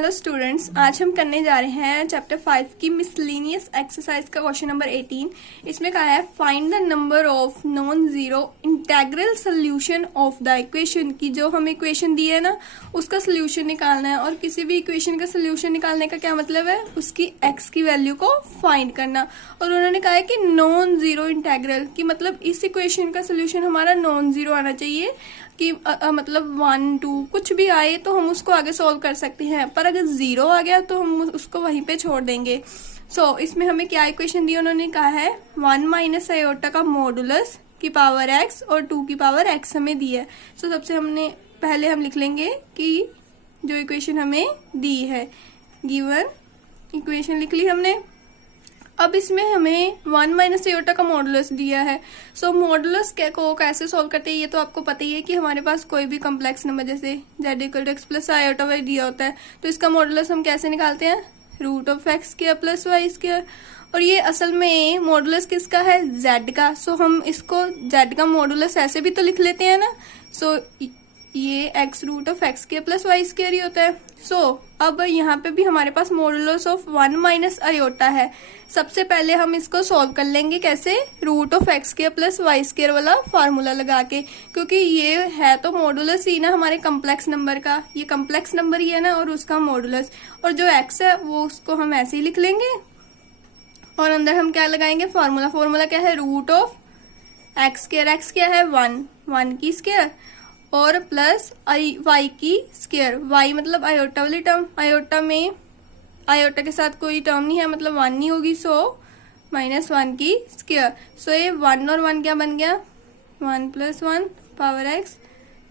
Hello students, आज हम करने जा रहे हैं चैप्टर 5 की मिसलेनियस एक्सरसाइज का क्वेश्चन नंबर 18। इसमें कहा है find the number of non zero integral solution of the equation की जो हमें इक्वेशन दी है ना उसका सोल्यूशन निकालना है। और किसी भी इक्वेशन का सोल्यूशन निकालने का क्या मतलब है, उसकी एक्स की वैल्यू को फाइंड करना। और उन्होंने कहा है कि नॉन जीरो इंटेग्रल की मतलब इस इक्वेशन का सोल्यूशन हमारा नॉन जीरो आना चाहिए कि मतलब 1 2 कुछ भी आए तो हम उसको आगे सॉल्व कर सकते हैं, पर अगर जीरो आ गया तो हम उसको वहीं पे छोड़ देंगे। इसमें हमें क्या इक्वेशन दी, उन्होंने कहा है 1 माइनस आयोटा का मॉडुलस की पावर x और 2 की पावर x हमें दी है। सबसे पहले हम लिख लेंगे कि जो इक्वेशन हमें दी है, गिवन इक्वेशन लिख ली हमने। अब इसमें हमें 1 माइनस आयोटा का मॉडुलस दिया है। मॉडुलस को कैसे सॉल्व करते हैं ये तो आपको पता ही है कि हमारे पास कोई भी कम्प्लेक्स नंबर जैसे z equal to x plus iota y दिया होता है तो इसका मॉडुलस हम कैसे निकालते हैं, root of x square plus y square. और ये असल में मॉडुलस किसका है, z का। हम इसको z का मॉडुलस ऐसे भी तो लिख लेते हैं ना। ये x root of x square plus y square ही होता है। अब यहाँ पे भी हमारे पास मॉडुलस ऑफ 1 माइनस आयोटा है। सबसे पहले हम इसको सॉल्व कर लेंगे कैसे, root of x square plus y square वाला फार्मूला लगा के, क्योंकि ये है तो मॉडुलस ही ना हमारे कम्प्लेक्स नंबर का, ये कम्प्लेक्स नंबर ही है ना, और उसका मॉडुलस। और जो x है वो उसको हम ऐसे ही लिख लेंगे और अंदर हम क्या लगाएंगे, फार्मूला क्या है, root of x square, x क्या है 1 की स्क्वायर और प्लस वाई की स्क्वायर, वाई मतलब आयोटा वाली टर्म, आयोटा में आयोटा के साथ कोई टर्म नहीं है मतलब 1 नहीं होगी, माइनस 1 की स्क्वायर। ये 1 और 1 क्या बन गया, 1 प्लस 1 पावर एक्स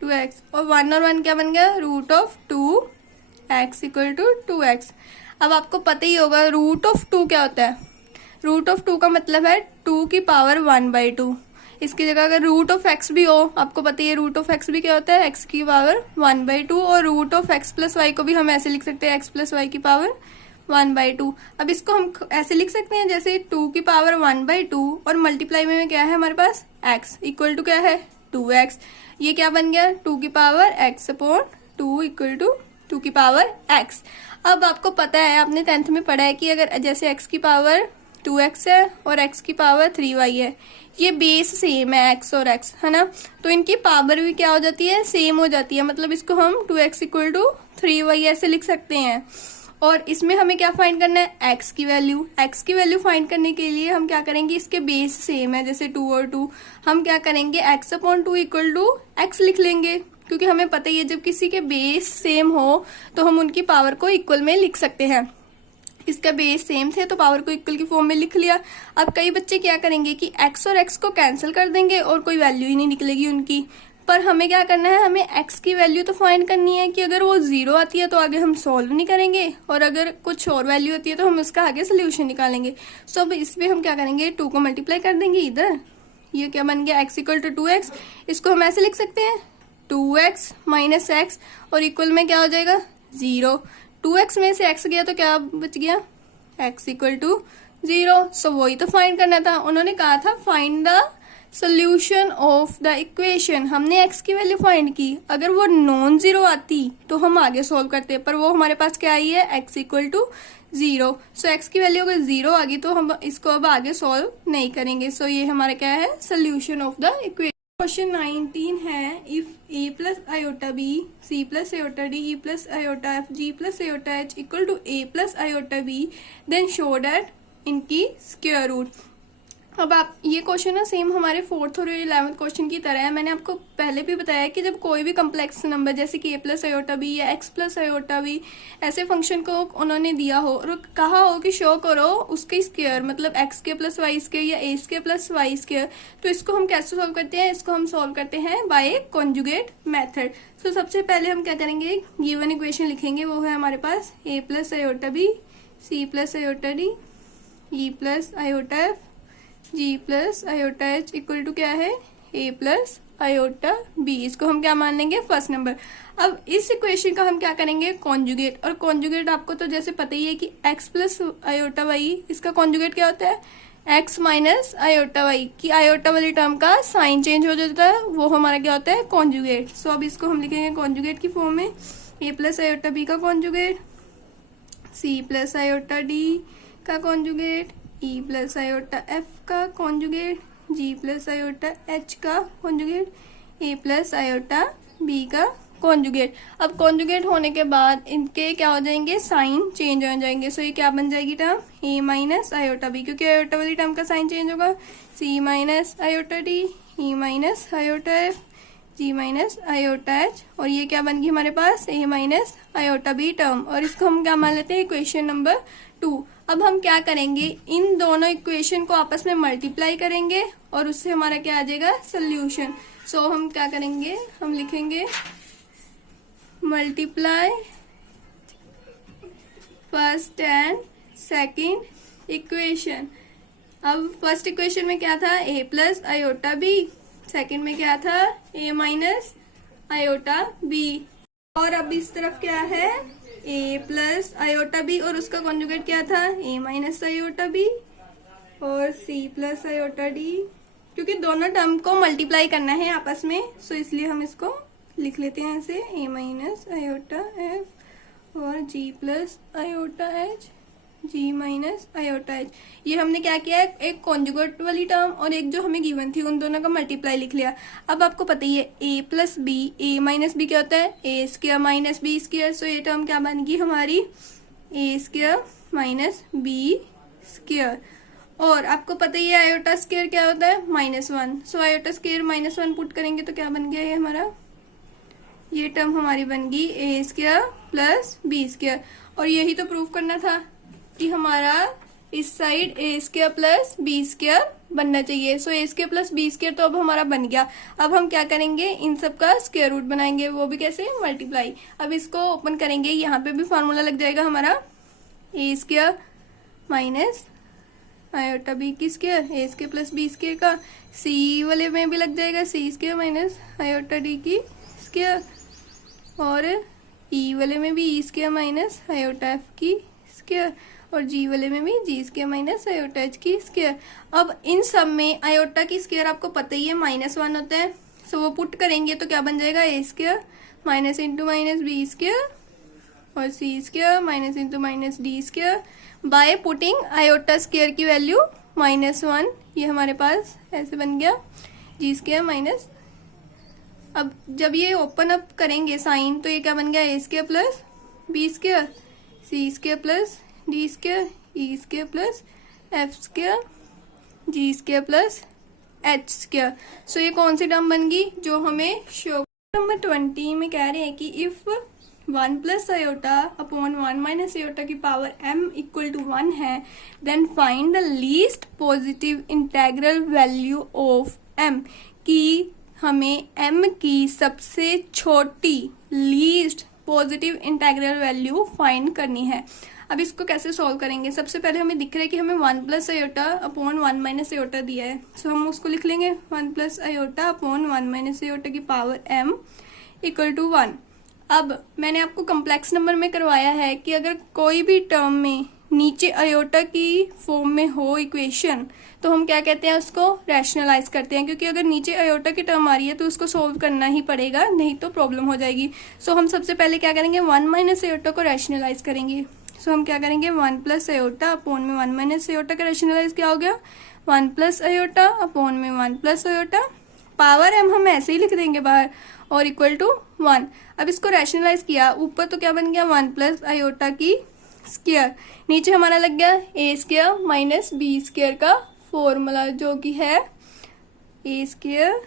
2x, और 1 और 1 क्या बन गया, root of 2x equal to 2x। अब आपको पता ही होगा रूट ऑफ 2 क्या होता है, रूट ऑफ 2 का मतलब है 2 की पावर 1/2। इसकी जगह अगर रूट ऑफ एक्स भी हो, आपको पता ही है रूट ऑफ एक्स भी क्या होता है, एक्स की पावर 1/2। और root of x plus y को भी हम ऐसे लिख सकते हैं, एक्स प्लस वाई की पावर 1/2। अब इसको हम ऐसे लिख सकते हैं जैसे 2 की पावर 1/2 और मल्टीप्लाई में क्या है हमारे पास x इक्वल टू क्या है 2x। ये क्या बन गया, 2 की power x upon 2 equal to 2 की पावर x। अब आपको पता है, आपने 10th में पढ़ा है कि अगर जैसे x की पावर 2x है और x की पावर 3y है, ये बेस सेम है x और x है ना, तो इनकी पावर भी क्या हो जाती है, सेम हो जाती है। मतलब इसको हम 2x इक्वल टू 3y ऐसे लिख सकते हैं। और इसमें हमें क्या फाइंड करना है, x की वैल्यू फाइंड करने के लिए हम क्या करेंगे, इसके बेस सेम है जैसे 2 और 2, हम क्या करेंगे x upon 2 equal to x लिख लेंगे, क्योंकि हमें पता ही है जब किसी के बेस सेम हो तो हम उनकी पावर को इक्वल में लिख सकते हैं। इसका बेस सेम थे तो पावर को इक्वल की फॉर्म में लिख लिया। अब कई बच्चे क्या करेंगे कि x और x को कैंसिल कर देंगे और कोई वैल्यू ही नहीं निकलेगी उनकी। पर हमें क्या करना है, हमें x की वैल्यू तो फाइंड करनी है कि अगर वो 0 आती है तो आगे हम सॉल्व नहीं करेंगे, और अगर कुछ और वैल्यू आती है तो हम उसका आगे सोल्यूशन निकालेंगे। अब इसमें हम क्या करेंगे, 2 को मल्टीप्लाई कर देंगे इधर, ये क्या बन गया x इक्वल टू 2x। इसको हम ऐसे लिख सकते हैं 2x माइनस एक्स और इक्वल में क्या हो जाएगा 0। 2x में से x गया तो क्या बच गया, x इक्वल टू 0। वही तो फाइंड करना था, उन्होंने कहा था find the solution of the equation. हमने x की वैल्यू फाइंड की, अगर वो नॉन जीरो आती तो हम आगे सॉल्व करते, पर वो हमारे पास क्या आई है, x इक्वल टू 0। x की वैल्यू अगर 0 आ गई तो हम इसको अब आगे सॉल्व नहीं करेंगे। ये हमारा क्या है, solution of the equation. Question 19 है, if a plus iota b c plus iota d e plus iota f g plus iota h equal to a plus iota b then show that इनकी square root. अब आप ये question ना same हमारे 4th और 11th question की तरह है। मैंने आपको पहले भी बताया कि जब कोई भी कम्प्लेक्स नंबर जैसे कि a प्लस आयोटा बी या x प्लस आयोटा बी ऐसे फंक्शन को उन्होंने दिया हो और कहा हो कि शो करो उसके स्क्वायर, मतलब x के प्लस वाई स्क्वायर या a के प्लस वाई स्क्वायर, तो इसको हम कैसे सॉल्व करते हैं, इसको हम सॉल्व करते हैं बाय कॉन्जुगेट मेथड। सबसे पहले हम क्या करेंगे, गिवन इक्वेशन लिखेंगे, वो है हमारे पास a plus iota B c plus iota D e plus iota F G plus iota H equal to क्या है, a प्लस आयोटा बी। इसको हम क्या मान लेंगे, फर्स्ट नंबर। अब इस इक्वेशन का हम क्या करेंगे, कॉन्जुगेट। और कॉन्जुगेट आपको तो जैसे पता ही है कि x प्लस आयोटा वाई, इसका कॉन्जुगेट क्या होता है, x माइनस आयोटा वाई की आयोटा वाली टर्म का साइन चेंज हो जाता है, वो हमारा क्या होता है, कॉन्जुगेट। अब इसको हम लिखेंगे कॉन्जुगेट की फॉर्म में, a प्लस आयोटा बी का conjugate C plus iota D का conjugate, E plus iota F का conjugate, G plus iota H का conjugate, A plus iota B का कॉन्जुगेट। अब कॉन्जुगेट होने के बाद इनके क्या हो जाएंगे, साइन चेंज हो जाएंगे। सो ये क्या बन जाएगी टर्म, ए माइनस आयोटा बी, क्योंकि आयोटा वाली टर्म का साइन चेंज होगा। सी minus iota D, E minus iota F, जी माइनस आयोटा एच, और ये क्या बन गई हमारे पास, ए माइनस आयोटा बी टर्म। और इसको हम क्या मान लेते हैं, इक्वेशन नंबर 2। अब हम क्या करेंगे, इन दोनों इक्वेशन को आपस में मल्टीप्लाई करेंगे और उससे हमारा क्या आ जाएगा, सोल्यूशन। सो हम क्या करेंगे, हम लिखेंगे multiply first and second equation. अब फर्स्ट इक्वेशन में क्या था, ए प्लस आयोटा बी, सेकंड में क्या था, ए माइनस आयोटा बी। और अब इस तरफ क्या है, ए प्लस आयोटा बी और उसका कॉन्जुगेट क्या था, ए माइनस आयोटा बी, और सी प्लस आयोटा डी, क्योंकि दोनों टर्म को मल्टीप्लाई करना है आपस में, सो इसलिए हम इसको लिख लेते हैं ऐसे, ए माइनस आयोटा एफ और जी प्लस आयोटा एच, जी माइनस आयोटा एच। ये हमने क्या किया है, एक कॉन्जुगेट वाली टर्म और एक जो हमें गिवन थी उन दोनों का मल्टीप्लाई लिख लिया। अब आपको पता ही है ए प्लस बी, ए माइनस बी क्या होता है, ए स्क्वायर माइनस बी स्क्वायर। सो ये टर्म क्या बन गई हमारी, ए स्क्वायर माइनस बी स्क्वायर। और आपको पता ही है आयोटा स्क्वायर क्या होता है, -1। सो आयोटा स्क्वायर -1 पुट करेंगे तो क्या बन गया ये हमारा, ये टर्म हमारी बन गई ए स्क्वायर प्लस बी स्क्वायर। और यही तो प्रूव करना था कि हमारा इस साइड ए स्क्वायर प्लस बी स्क्वायर बनना चाहिए। सो ए स्क्वायर प्लस बी स्क्वायर तो अब हमारा बन गया। अब हम क्या करेंगे, इन सब का स्क्वायर रूट बनाएंगे, वो भी कैसे, मल्टीप्लाई। अब इसको ओपन करेंगे, यहाँ पे भी फॉर्मूला लग जाएगा हमारा, ए स्क्वायर माइनस आयोटा बी की स्क्वायर, ए स्क्वायर प्लस बी स्क्वायर का, सी वाले में भी लग जाएगा, सी स्क्वायर माइनस आयोटा डी की स्क्वायर, और ई वाले में भी E square minus iota F की स्क्वायर, और जी वाले में भी जी स्क्वायर माइनस आयोटा एच की स्क्वायर। अब इन सब में आयोटा की स्क्वायर आपको पता ही है -1 होता है। सो वो पुट करेंगे तो क्या बन जाएगा, A square minus into minus B square और C square minus into minus D square by putting iota square की वैल्यू -1। ये हमारे पास ऐसे बन गया, जी स्क्वायर माइनस। अब जब ये ओपन अप करेंगे साइन तो ये क्या बन गया, ए स्क्वायर प्लस बी स्क्वायर, सी square plus D square, E square plus F square, जी स्क्वायर प्लस एच स्क्वायर। सो ये कौन सी टर्म बन गई, जो हमें शो। नंबर 20 में कह रहे हैं कि if 1 plus iota upon 1 minus iota की पावर m इक्वल टू 1 है, then find the least positive integral value of m। कि हमें m की सबसे छोटी least positive integral value find करनी है। अब इसको कैसे सॉल्व करेंगे, सबसे पहले हमें दिख रहा है कि हमें 1 plus iota upon 1 minus iota दिया है। सो हम उसको लिख लेंगे 1 plus iota upon 1 minus iota की पावर m इक्वल टू 1। अब मैंने आपको कम्प्लेक्स नंबर में करवाया है कि अगर कोई भी टर्म में नीचे आयोटा की फॉर्म में हो इक्वेशन, तो हम क्या कहते हैं, उसको रैशनलाइज करते हैं। क्योंकि अगर नीचे आयोटा की टर्म आ रही है तो उसको सोल्व करना ही पड़ेगा, नहीं तो प्रॉब्लम हो जाएगी। सो हम सबसे पहले क्या करेंगे, 1 माइनस आयोटा को रैशनलाइज करेंगे। सो हम क्या करेंगे, 1 प्लस आयोटा अपॉन में 1 माइनस आयोटा का रैशनलाइज क्या हो गया, 1 प्लस आयोटा अपॉन में 1 प्लस आयोटा, पावर m हम ऐसे ही लिख देंगे बाहर, और इक्वल टू 1। अब इसको रैशनलाइज किया, ऊपर तो क्या बन गया, 1 प्लस आयोटा की स्क्वायर, नीचे हमारा लग गया ए स्क्वायर माइनस बी स्क्वायर का फॉर्मूला, जो कि है ए स्क्वायर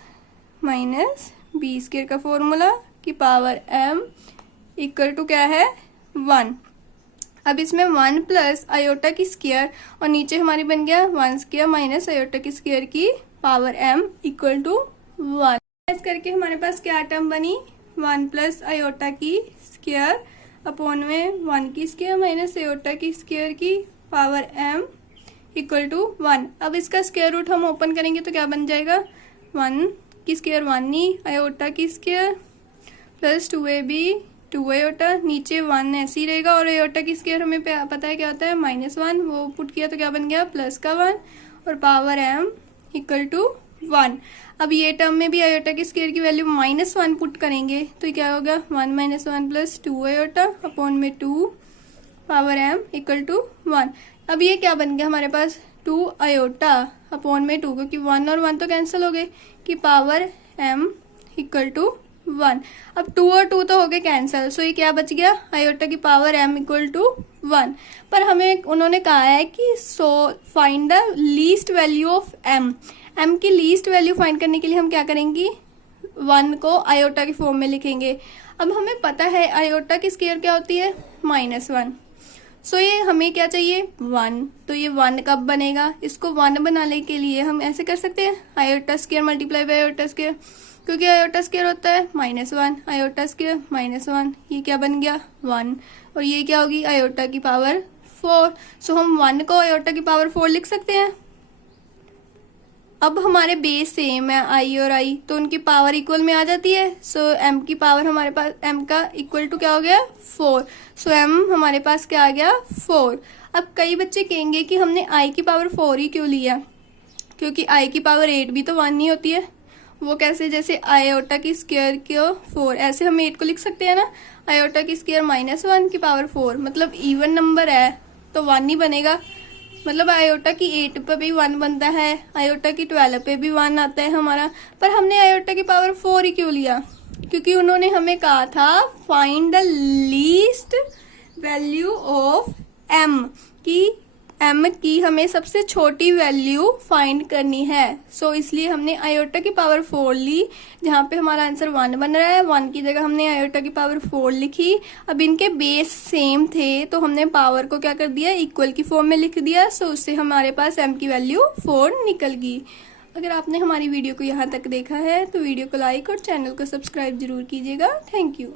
माइनस बी स्क्वायर का फॉर्मूला की पावर m इक्वल टू क्या है, 1। अब इसमें 1 प्लस आयोटा की स्क्वायर और नीचे हमारी बन गया 1 स्क्वायर माइनस आयोटा की स्क्वायर की पावर m इक्वल टू 1। इस करके हमारे पास क्या टर्म बनी, 1 प्लस आयोटा की स्क्वायर अपॉन में 1 की स्क्वायर माइनस आयोटा की स्क्वायर की पावर m इक्वल टू 1। अब इसका स्क्वायर रूट हम ओपन करेंगे तो क्या बन जाएगा, 1 की स्क्वायर 1 ही, आयोटा की स्क्वायर प्लस 2ab 2 आयोटा, नीचे 1 ऐसे ही रहेगा, और आयोटा की स्क्वायर हमें पता है क्या होता है, -1। वो पुट किया तो क्या बन गया, प्लस का 1 और पावर m इक्वल टू 1। अब ये टर्म में भी आयोटा की स्क्वायर की वैल्यू -1 पुट करेंगे तो क्या होगा, 1 माइनस 1 प्लस 2 आयोटा अपॉन में 2 पावर m इक्वल टू 1। अब ये क्या बन गया हमारे पास 2 आयोटा अपॉन में 2, क्योंकि 1 और 1 तो कैंसिल हो गए कि पावर m इक्वल टू 1। अब 2 और 2 तो हो गए कैंसिल, सो ये क्या बच गया आयोटा की पावर m इक्वल टू 1। पर हमें उन्होंने कहा है कि find the least value of m की लीस्ट वैल्यू फाइंड करने के लिए हम क्या करेंगे 1 को आयोटा की फॉर्म में लिखेंगे। अब हमें पता है आयोटा की स्क्वायर क्या होती है -1। सो ये हमें क्या चाहिए 1, तो ये 1 कब बनेगा, इसको 1 बनाने के लिए हम ऐसे कर सकते हैं iota square multiply by iota square, क्योंकि आयोटा स्क्वायर होता है -1 आयोटा स्क्वायर -1, ये क्या बन गया 1, और ये क्या होगी आयोटा की पावर 4। सो हम 1 को आयोटा की पावर 4 लिख सकते हैं। अब हमारे बेस सेम है i और i, तो उनकी पावर इक्वल में आ जाती है। सो m की पावर हमारे पास m का इक्वल टू क्या हो गया 4। सो m हमारे पास क्या आ गया 4। अब कई बच्चे कहेंगे कि हमने i की पावर 4 ही क्यों लिया, क्योंकि i की पावर 8 भी तो 1 ही होती है। वो कैसे, जैसे आयोटा की स्क्वायर को 4, ऐसे हम 8 को लिख सकते हैं ना, आयोटा की स्क्वायर -1 की पावर 4, मतलब इवन नंबर है तो 1 ही बनेगा। मतलब आयोटा की 8 पे भी 1 बनता है, आयोटा की 12 पे भी 1 आता है हमारा, पर हमने आयोटा की पावर 4 ही क्यों लिया, क्योंकि उन्होंने हमें कहा था find the least value of m की m की हमें सबसे छोटी वैल्यू फाइंड करनी है। सो इसलिए हमने आयोटा की पावर 4 ली, जहाँ पे हमारा आंसर 1 बन रहा है, 1 की जगह हमने आयोटा की पावर 4 लिखी। अब इनके बेस सेम थे तो हमने पावर को क्या कर दिया इक्वल की फॉर्म में लिख दिया। सो उससे हमारे पास m की वैल्यू 4 निकल गई। अगर आपने हमारी वीडियो को यहाँ तक देखा है तो वीडियो को लाइक और चैनल को सब्सक्राइब जरूर कीजिएगा। Thank you.